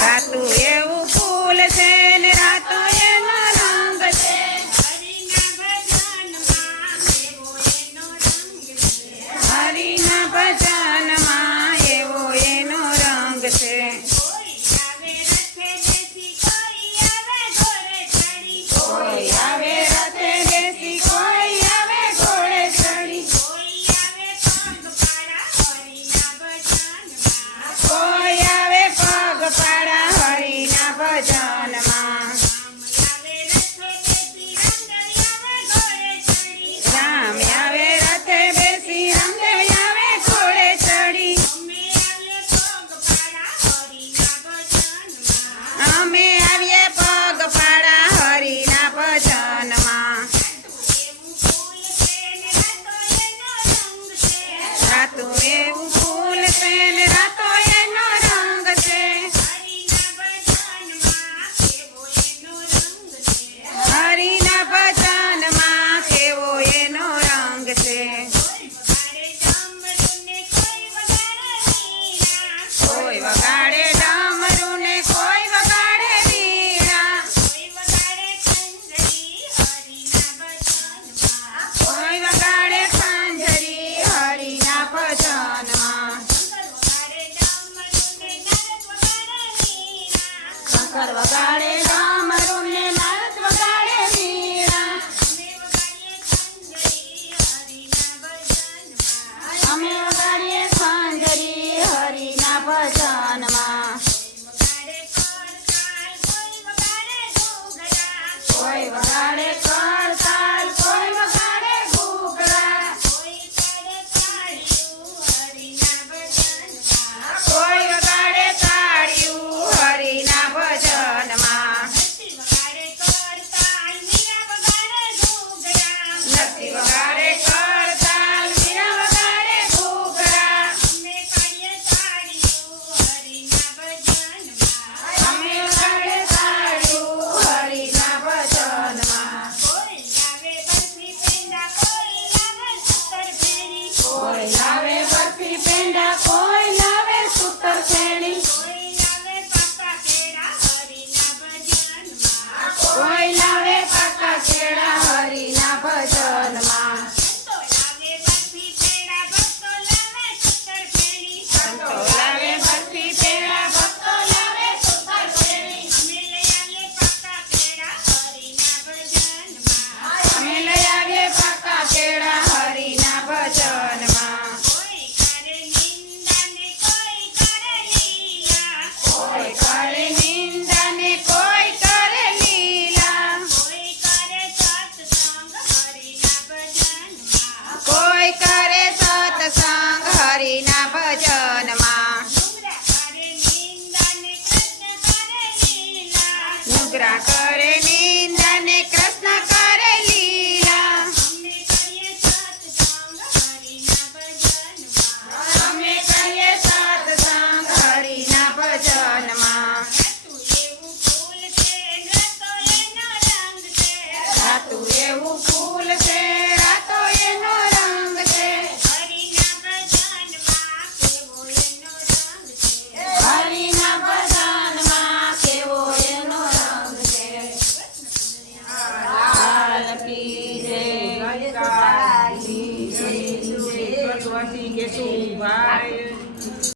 રાતું એવું ફૂલ છે ને રાતો એનો રંગ છે. હરિના ભજનમાં એવો એનો રંગ છે. કોઈ આવે રથે બેસી, કોઈ આવે ઘોડે ચડી, કોઈ આવે પગપાળા હરિના ભજનમાં. રામ આવે રથે બેસી, રામદેવ આવે ઘોડે ચડી, અમે આવીએ પગપાળા હરિના ભજનમાં. રાતું એવું ફૂલ છે ને રાતો એનો રંગ છે. હરિના ભજનમાં કેવો એનો રંગ છે. કોઈ વગાડે ડમરું ને કોઈ વગાડે વીણા, કોઈ વગાડે ખંજરી હરિના ભજનમાં. શંકર વગાડે ડમરું ને નારદ વગાડે વીણા, અમે વગાડીએ ખંજરી હરિના ભજન.